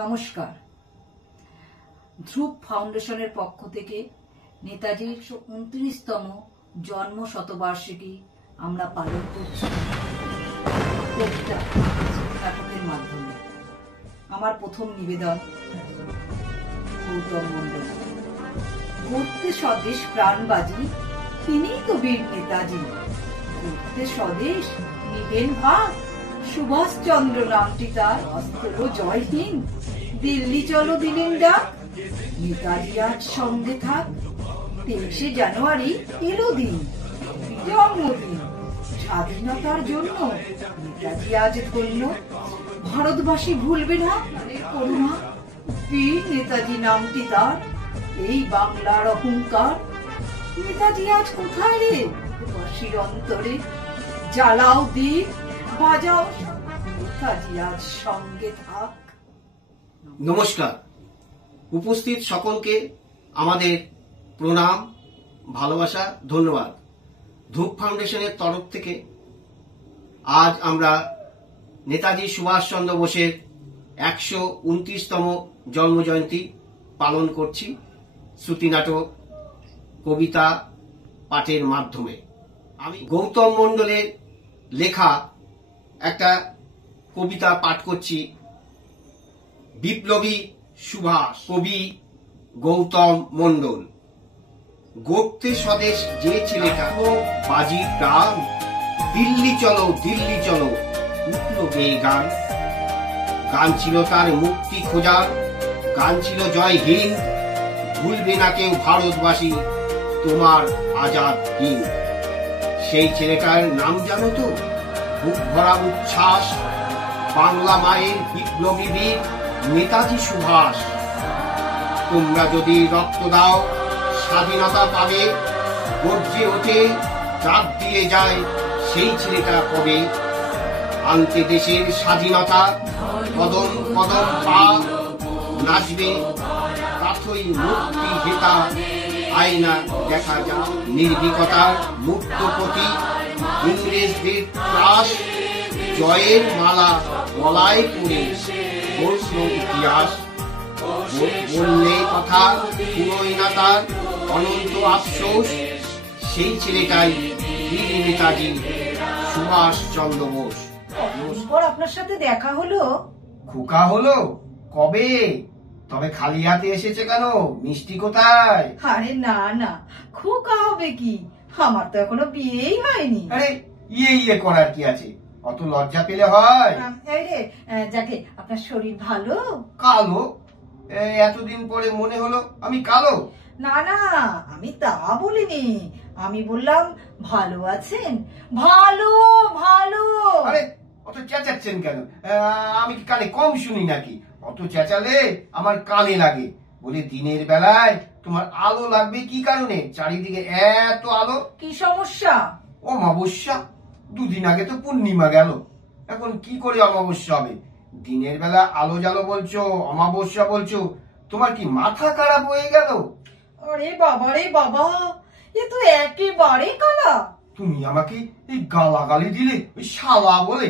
নমস্কার। ধ্রুব ফাউন্ডেশনের পক্ষ থেকে নেতাজির 29তম জন্ম শতবার্ষিকী আমরা পালন করছি কবিতা নাটকের মাধ্যমে। আমার প্রথম নিবেদন গৌতম মন্ডল। গড়তে স্বদেশ প্রাণবাজি, তিনিই তো বীর নেতাজি। গড়তে স্বদেশ নিবেন ভাগ, সুভাষচন্দ্র নামটি তার। অস্ত্র জয়হীন, দিল্লি চলো দিলেন ডাক। নেতাজি আজ সঙ্গে থাক। 23শে জানুয়ারি এলো দিন, জন্মদিন। স্বাধীনতার জন্য নেতাজি আজ ধন্য। ভারতবাসী ভুলবে না করুণা, বীর নেতাজি নামটি তার। এই বাংলার অহংকার। নেতাজি আজ কোথায় রে বাসীর অন্তরে? জ্বালাও দ্বীপ, বাজাও, নেতাজি আজ সঙ্গে থাক। নমস্কার। উপস্থিত সকলকে আমাদের প্রণাম, ভালোবাসা, ধন্যবাদ। ধ্রুব ফাউন্ডেশনের তরফ থেকে আজ আমরা নেতাজি সুভাষচন্দ্র বোসের 129তম জন্মজয়ন্তী পালন করছি শ্রুতি নাটক, কবিতা পাঠের মাধ্যমে। আমি গৌতম মন্ডলের লেখা একটা কবিতা পাঠ করছি। বিপ্লবী সুভাষ, কবি গৌতম মন্ডল। গড়তে স্বদেশ যে ছেলেটা, বাজি প্রাণ, দিল্লি চলো দিল্লি চলো, উঠল গেয়ে গান। গান ছিল তার মুক্তি খোঁজার, গান ছিল জয় হিন্দ। ভুলবে না কেউ ভারতবাসী তোমার আজাদ হিন্দ। সেই ছেলেটার নাম জানো তো? বুক ভরা উচ্ছ্বাস, বাংলা মায়ের বিপ্লবী বীর নেতাজি সুভাষ। তোমরা যদি রক্ত দাও স্বাধীনতা পাবে, গর্জে ওঠে ডাক দিয়ে যায় সেই ছেলেটা কবে। আনতে দেশের স্বাধীনতা, কদম কদম পা, নাচবে কাঠই মুক্তি হেতা। আয়না দেখা যায় নির্ভীকতার মুক্ত প্রতীক, ইংরেজদের ত্রাস। জয়ের মালা গলায় পড়ে বর্ষ ইতিহাস। বললে কথা পুরোই না তার অনন্ত আফসোস। সেই ছেলেটাই বীর নেতাজি সুভাষ চন্দ্র বোস। আপনার সাথে দেখা হলো। খোকা হলো কবে? তবে খালি হাতে এসেছে কেন? মিষ্টি কোথায়? আরে না না, খোকা হবে কি? আমার তো এখনো বিয়েই হয়নি। আরে ইয়ে করার কি আছে? অত লজ্জা পেলে হয়? এই রে, যাকে আপনার শরীর ভালো? কালো? এতদিন পরে মনে হলো আমি কালো? না না, আমি তা বলিনি। আমি বললাম ভালো আছেন। ভালো ভালো। আরে অত চেঁচাচ্ছেন কেন? আমি কি কানে কম শুনি নাকি? অত চেঁচালে আমার কানে লাগে। বলে দিনের বেলায় তোমার আলো লাগবে কি কারণে? চারিদিকে এত আলো। কি সমস্যা? অমাবস্যা। দুদিন আগে তো পূর্ণিমা গেল, এখন কি করে অমাবস্যা হবে? দিনের বেলা আলো জ্বালো বলছো, অমাবস্যা বলছো। তোমার কি মাথা খারাপ হয়ে গেল? আরে বাবা রে বাবা, এ তো একেবারে কালা। তুমি আমাকে এই গালাগালি দিলে, ওই শালা বলে।